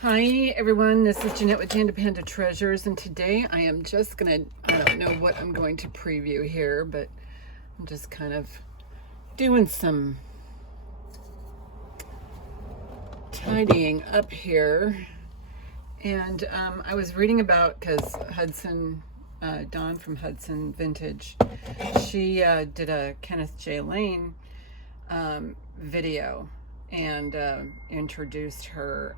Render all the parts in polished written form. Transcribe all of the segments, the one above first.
Hi everyone, this is Jeanette with Panda Panda Treasures, and today I am just gonna, I don't know what I'm going to preview here, but I'm just kind of doing some tidying up here. And I was reading about, because Hudson, Dawn from Hudson Vintage, she did a Kenneth J. Lane video and introduced her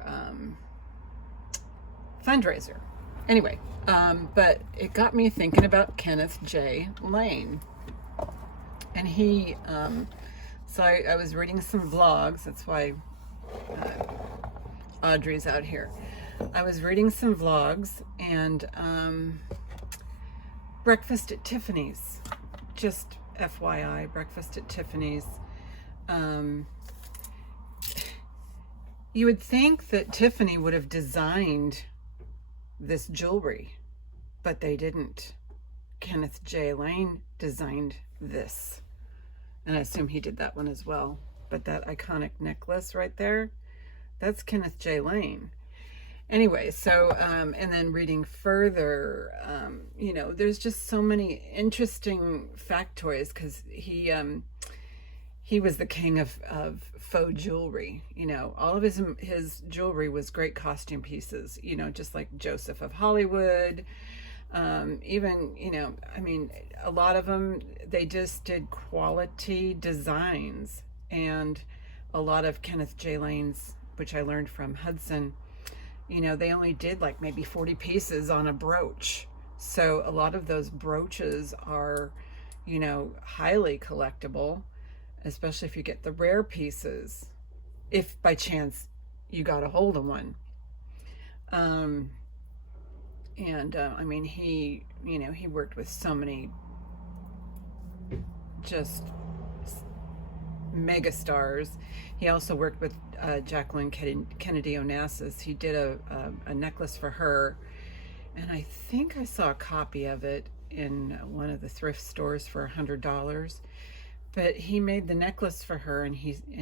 fundraiser. Anyway, but it got me thinking about Kenneth J. Lane. And he, so I was reading some vlogs. That's why Audrey's out here. I was reading some vlogs and Breakfast at Tiffany's. Just FYI, Breakfast at Tiffany's. You would think that Tiffany would have designed this jewelry, but they didn't. Kenneth J. Lane designed this, and I assume he did that one as well. But that iconic necklace right there, that's Kenneth J. Lane. Anyway, so and then reading further, you know, there's just so many interesting factoids, because he was the king of faux jewelry. You know, all of his jewelry was great costume pieces, you know, just like Joseph of Hollywood. Even, you know, I mean, a lot of them, they just did quality designs. And a lot of Kenneth J. Lane's, which I learned from Hudson, you know, they only did like maybe 40 pieces on a brooch. So a lot of those brooches are, you know, highly collectible, especially if you get the rare pieces, if by chance you got a hold of one. I mean, he, you know, he worked with so many just mega stars. He also worked with Jacqueline Kennedy Onassis. He did a necklace for her, and I think I saw a copy of it in one of the thrift stores for $100. But he made the necklace for her, and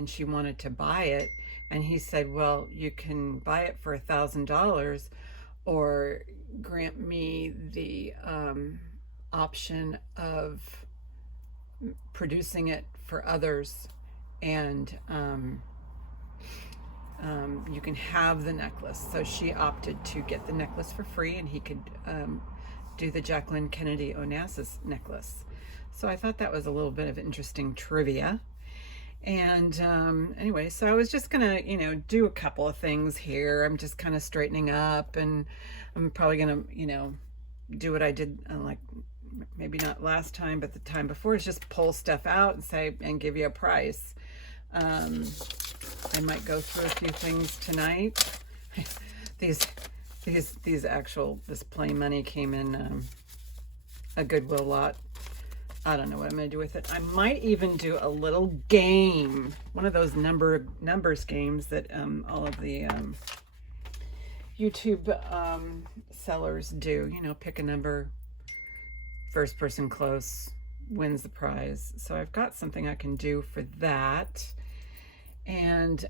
she wanted to buy it, and he said, well, you can buy it for $1,000 or grant me the option of producing it for others, and you can have the necklace. So she opted to get the necklace for free, and he could do the Jacqueline Kennedy Onassis necklace. So I thought that was a little bit of interesting trivia. And anyway, so I was just gonna, you know, do a couple of things here. I'm just kind of straightening up, and I'm probably gonna, you know, do what I did like maybe not last time, but the time before, is just pull stuff out and say, and give you a price. I might go through a few things tonight. This play money came in a Goodwill lot. I don't know what I'm going to do with it. I might even do a little game, one of those numbers games that all of the YouTube sellers do. You know, pick a number, first person close wins the prize. So I've got something I can do for that. And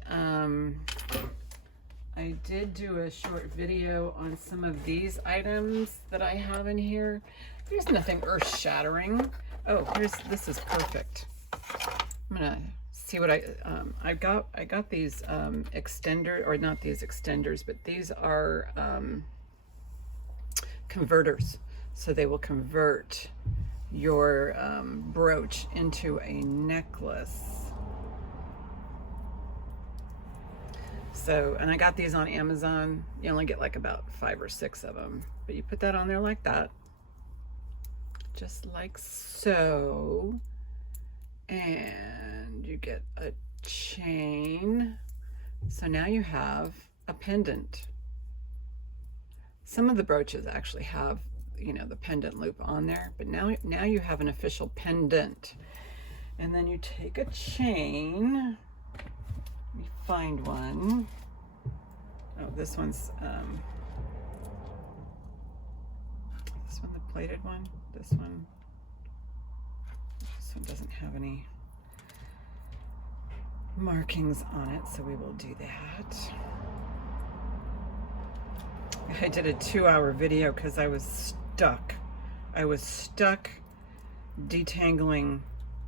I did do a short video on some of these items that I have in here. There's nothing earth-shattering. Oh, this is perfect. I'm gonna see what I got these extender, or not these extenders, but these are converters. So they will convert your brooch into a necklace. So, and I got these on Amazon. You only get like about 5 or 6 of them, but you put that on there like that, just like so, and you get a chain. So now you have a pendant. Some of the brooches actually have, you know, the pendant loop on there, but now you have an official pendant. And then you take a chain. Let me find one. Oh, this one's this one, the plated one. This one doesn't have any markings on it, so we will do that. I did a 2-hour video because I was stuck. I was stuck detangling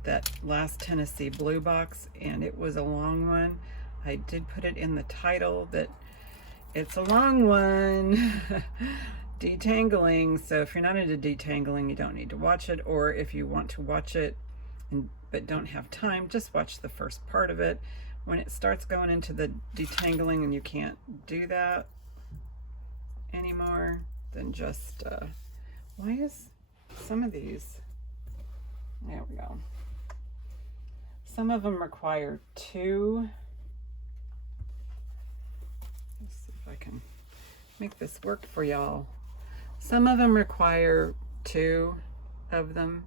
that last Tennessee blue box, and it was a long one. I did put it in the title that it's a long one. Detangling. So if you're not into detangling, you don't need to watch it, or if you want to watch it but don't have time, just watch the first part of it. When it starts going into the detangling and you can't do that anymore, then just why is some of these, there we go, some of them require 2. Let's see if I can make this work for y'all. Some of them require 2 of them,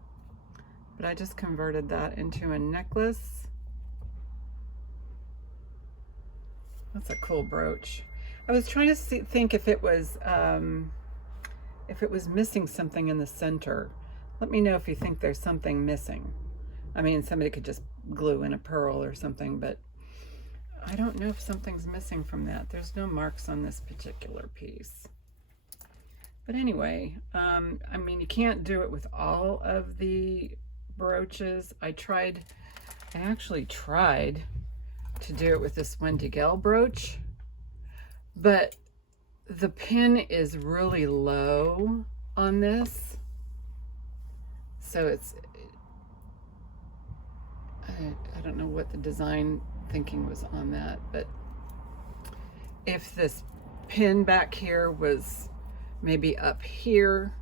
but I just converted that into a necklace. That's a cool brooch. I was trying to think if it was missing something in the center. Let me know if you think there's something missing. I mean, somebody could just glue in a pearl or something, but I don't know if something's missing from that. There's no marks on this particular piece. But anyway, I mean, you can't do it with all of the brooches. I actually tried to do it with this Wendy Gell brooch, but the pin is really low on this. So it's, I don't know what the design thinking was on that, but if this pin back here was maybe up here,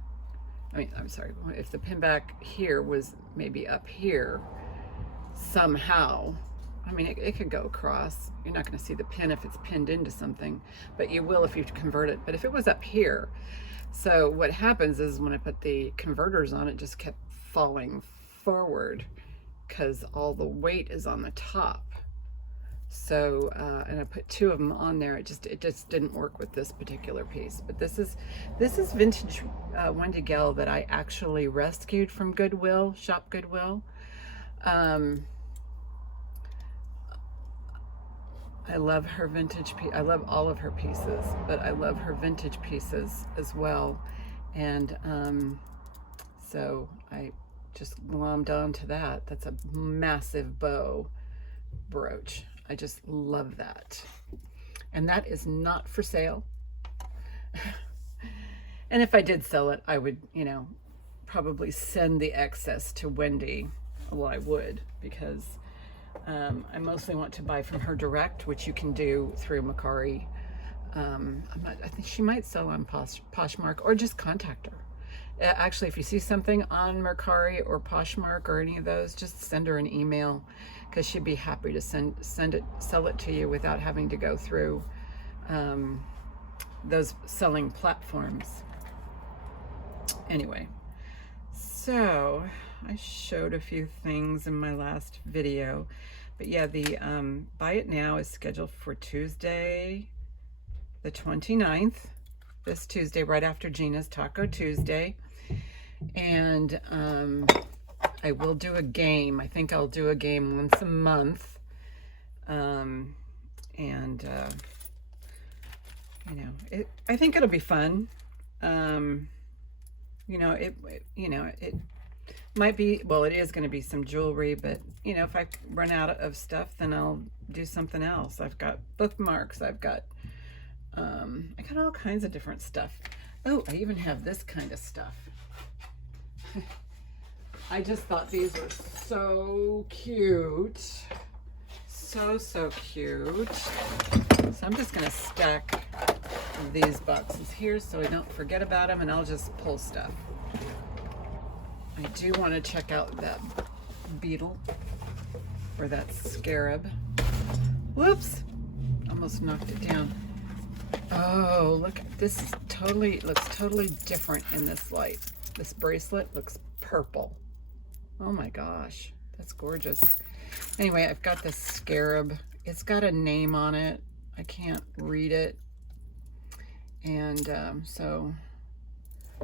I'm sorry, if the pin back here was maybe up here somehow, I mean, it could go across. You're not going to see the pin if it's pinned into something, but you will if you convert it. But if it was up here, so what happens is when I put the converters on, it just kept falling forward because all the weight is on the top. So, and I put 2 of them on there. It just didn't work with this particular piece. But this is vintage Wendy Gell that I actually rescued from Goodwill, Shop Goodwill. I love her vintage piece. I love all of her pieces, but I love her vintage pieces as well. And so I just glommed onto that. That's a massive bow brooch. I just love that. And that is not for sale. And if I did sell it, I would, you know, probably send the excess to Wendy. Well, I would, because I mostly want to buy from her direct, which you can do through Mercari. I think she might sell on Poshmark, or just contact her. Actually, if you see something on Mercari or Poshmark or any of those, just send her an email, because she'd be happy to sell it to you without having to go through those selling platforms. Anyway, so I showed a few things in my last video, but yeah, the Buy It Now is scheduled for Tuesday, the 29th, this Tuesday, right after Gina's Taco Tuesday. And I will do a game. I think I'll do a game once a month. You know, I think it'll be fun. You know, it might be, well, it is going to be some jewelry, but you know, if I run out of stuff, then I'll do something else. I've got bookmarks. I got all kinds of different stuff. Oh, I even have this kind of stuff. I just thought these were so cute. So cute. So I'm just going to stack these boxes here so I don't forget about them, and I'll just pull stuff. I do want to check out that beetle, or that scarab. Whoops! Almost knocked it down. Oh, look, this is looks totally different in this light. This bracelet looks purple. Oh my gosh, that's gorgeous. Anyway, I've got this scarab. It's got a name on it. I can't read it. And so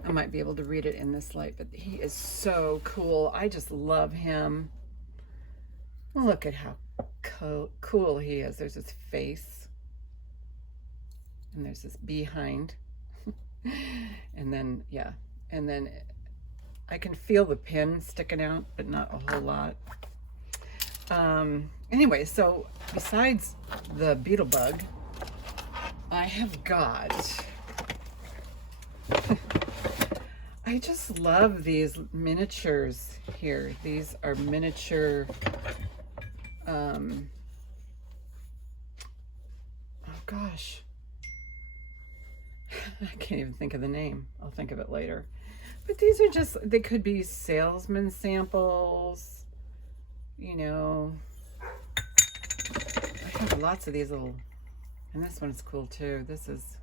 I might be able to read it in this light, but he is so cool. I just love him. Look at how cool he is. There's his face. And there's this behind. And then, yeah. And then I can feel the pin sticking out, but not a whole lot. Anyway, so besides the beetle bug, I have got, I just love these miniatures here. These are miniature, oh gosh, I can't even think of the name. I'll think of it later. But these are just, they could be salesman samples, you know. I have lots of these little, and this one's cool too. This is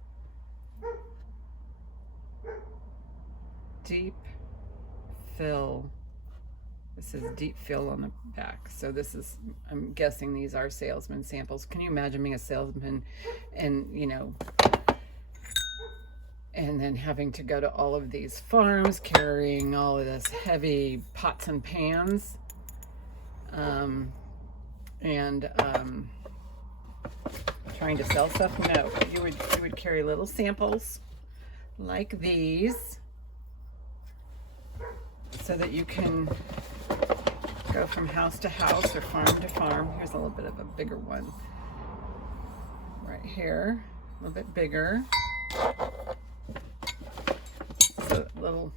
deep fill. This is deep fill on the back. So this is, I'm guessing these are salesman samples. Can you imagine being a salesman and, you know, and then having to go to all of these farms carrying all of this heavy pots and pans, trying to sell stuff? No, you would carry little samples like these so that you can go from house to house or farm to farm. Here's a little bit of a bigger one right here, a little bit bigger. So little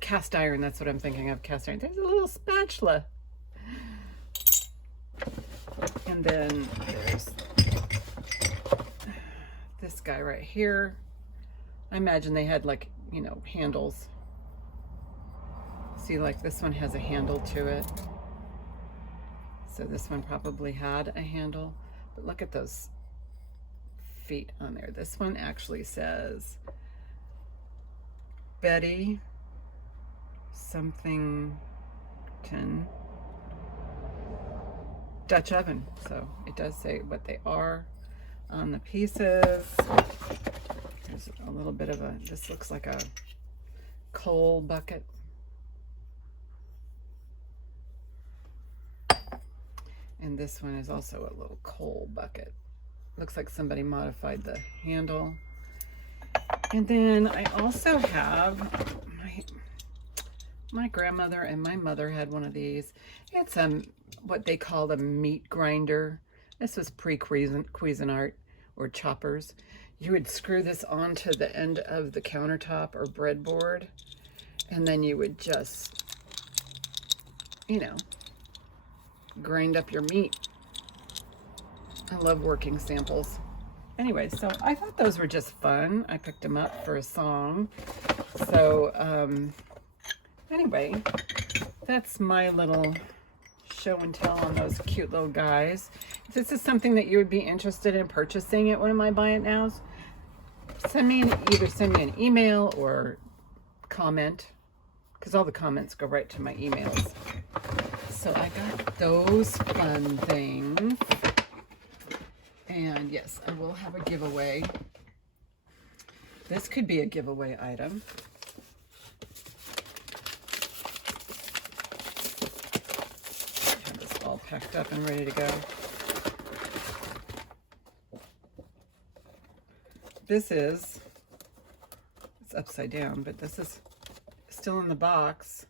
cast iron, that's what I'm thinking of, cast iron. There's a little spatula. And then there's this guy right here. I imagine they had, like, you know, handles. See, like this one has a handle to it. So this one probably had a handle. But look at those feet on there. This one actually says Betty something Dutch oven. So it does say what they are on the pieces. There's a little bit of a, this looks like a coal bucket. And this one is also a little coal bucket. Looks like somebody modified the handle. And then I also have my grandmother and my mother had one of these. It's what they called a meat grinder. This was pre-Cuisinart or choppers. You would screw this onto the end of the countertop or breadboard, and then you would just, you know, grind up your meat. I love working samples. Anyway, so I thought those were just fun. I picked them up for a song. So anyway, that's my little show and tell on those cute little guys. If this is something that you would be interested in purchasing at one of my buy it nows, either send me an email or comment, because all the comments go right to my emails. So I got those fun things. And yes, I will have a giveaway. This could be a giveaway item. Have this all packed up and ready to go. This is, it's upside down, but this is still in the box.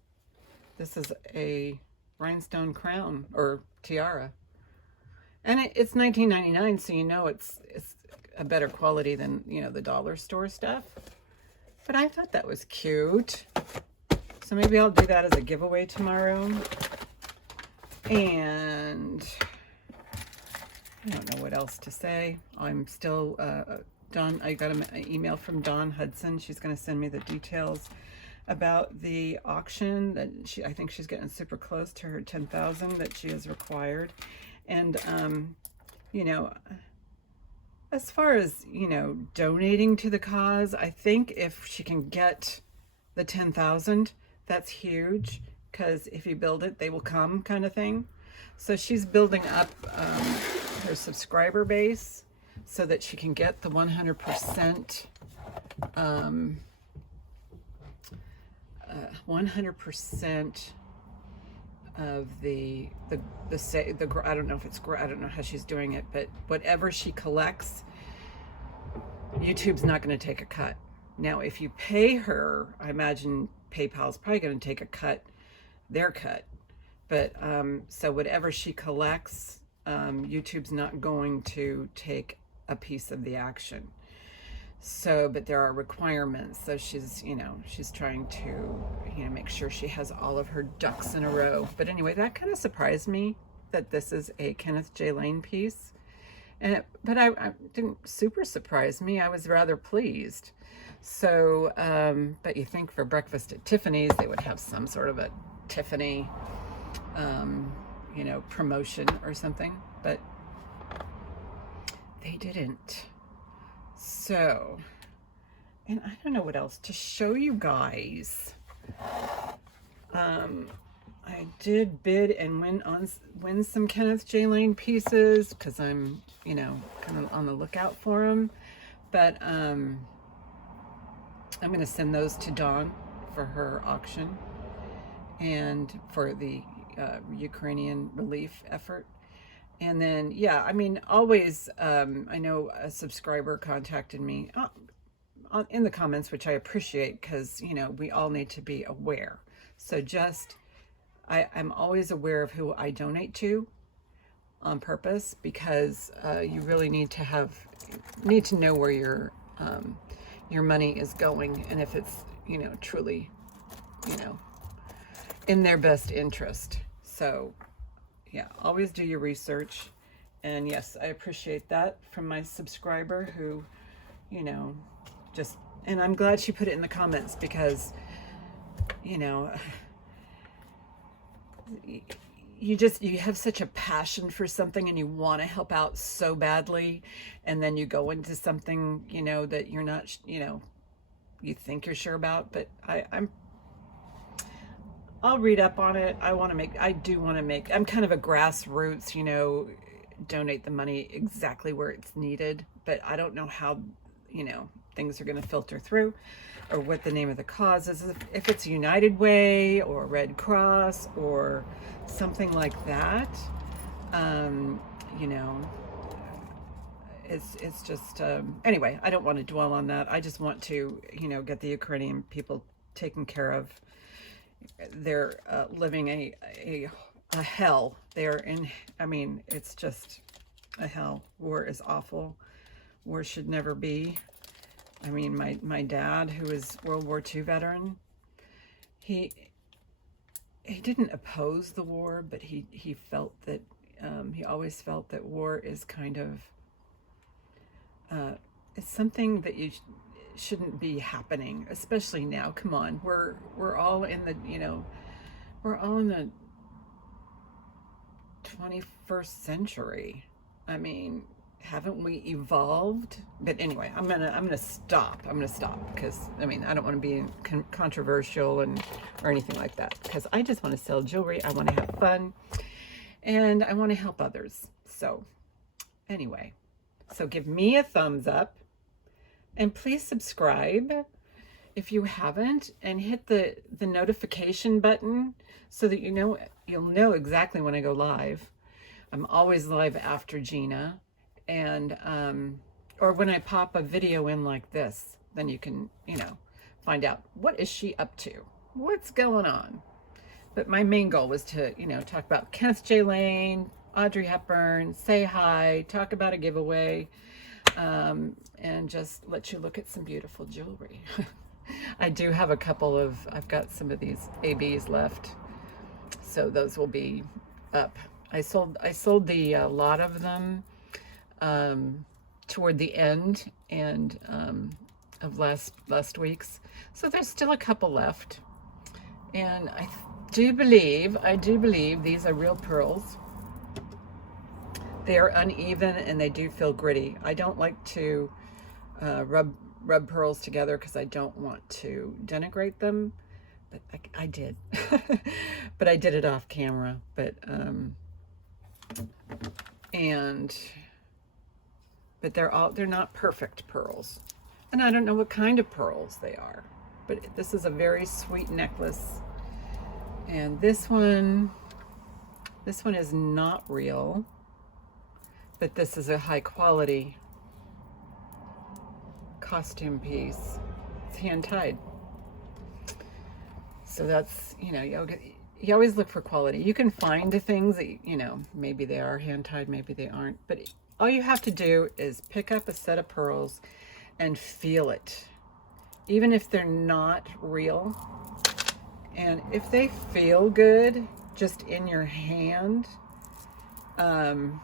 This is a rhinestone crown or tiara. And it's $19.99, so you know it's a better quality than, you know, the dollar store stuff. But I thought that was cute. So maybe I'll do that as a giveaway tomorrow. And I don't know what else to say. I'm still, I got an email from Dawn Hudson. She's going to send me the details about the auction that I think she's getting super close to her 10,000 that she has required. And, you know, as far as, you know, donating to the cause, I think if she can get the 10,000, that's huge, because if you build it, they will come, kind of thing. So she's building up her subscriber base so that she can get the 100%, 100% of the I don't know if it's, I don't know how she's doing it, but whatever she collects, YouTube's not going to take a cut. Now, if you pay her, I imagine PayPal's probably going to take a cut, their cut. But so whatever she collects, YouTube's not going to take a piece of the action. So, but there are requirements. So she's, she's trying to, make sure she has all of her ducks in a row. But anyway, that kind of surprised me that this is a Kenneth J. Lane piece. But I didn't super surprise me. I was rather pleased. So, but you think for breakfast at Tiffany's, they would have some sort of a Tiffany, promotion or something, but they didn't. So, and I don't know what else to show you guys. I did bid and win some Kenneth J. Lane pieces because I'm, kind of on the lookout for them. But I'm going to send those to Dawn for her auction and for the Ukrainian relief effort. And then, yeah, I mean, always, I know a subscriber contacted me in the comments, which I appreciate because, we all need to be aware. So just, I'm always aware of who I donate to on purpose because you really need to know where your money is going and if it's, truly, in their best interest. So, yeah, always do your research. And yes, I appreciate that from my subscriber who, and I'm glad she put it in the comments because, you have such a passion for something and you want to help out so badly. And then you go into something, that you're not, you think you're sure about, but I'll read up on it. I do want to make, I'm kind of a grassroots, donate the money exactly where it's needed, but I don't know how, things are going to filter through or what the name of the cause is. If it's United Way or Red Cross or something like that, it's just, anyway, I don't want to dwell on that. I just want to, get the Ukrainian people taken care of. They're living a hell. They're in, it's just a hell. War is awful. War should never be. My dad, who is World War II veteran, he didn't oppose the war, but he felt that, he always felt that war is kind of, it's something that you shouldn't be happening, especially now. Come on, we're all in the, we're all in the 21st century. Haven't we evolved? But anyway, I'm gonna stop because I don't want to be controversial or anything like that, because I just want to sell jewelry. I want to have fun and I want to help others. So anyway, so give me a thumbs up and please subscribe if you haven't, and hit the notification button so that you'll know exactly when I go live. I'm always live after Gina, and or when I pop a video in like this, then you can find out what is she up to, what's going on. But my main goal was to talk about Kenneth J. Lane, Audrey Hepburn, say hi, talk about a giveaway, and just let you look at some beautiful jewelry. I do have a couple of, I've got some of these ABs left, so those will be up. I sold the lot of them toward the end and of last week's, so there's still a couple left, and I do believe these are real pearls. They are uneven and they do feel gritty. I don't like to rub pearls together because I don't want to denigrate them, but I did. But I did it off camera. But they're not perfect pearls, and I don't know what kind of pearls they are. But this is a very sweet necklace, and this one is not real, but this is a high quality costume piece. It's hand tied. So that's, you know, you always look for quality. You can find things that, you know, maybe they are hand tied, maybe they aren't. But all you have to do is pick up a set of pearls and feel it. Even if they're not real. And if they feel good just in your hand, then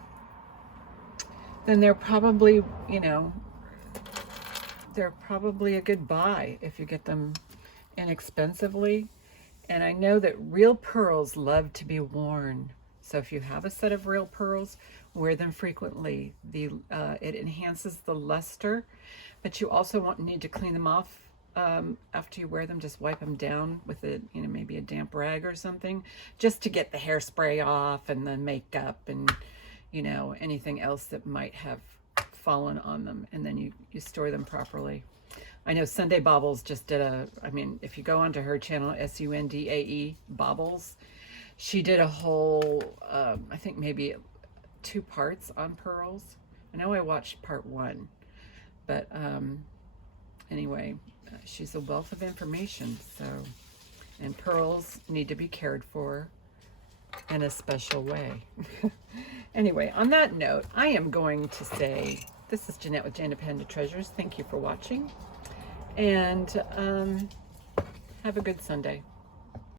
they're probably, you know, they're probably a good buy if you get them inexpensively. And I know that real pearls love to be worn. So if you have a set of real pearls, wear them frequently. It enhances the luster, but you also need to clean them off after you wear them. Just wipe them down with maybe a damp rag or something, just to get the hairspray off and the makeup and, you know, anything else that might have fallen on them. And then you store them properly. I know Sunday Baubles just did if you go onto her channel, SUNDAE Baubles, she did a whole, I think maybe 2 parts on pearls. I know I watched part 1, but anyway, she's a wealth of information. So, and pearls need to be cared for in a special way. Anyway, on that note, I am going to say, this is Jeanette with Jane Panda Treasures. Thank you for watching. And have a good Sunday.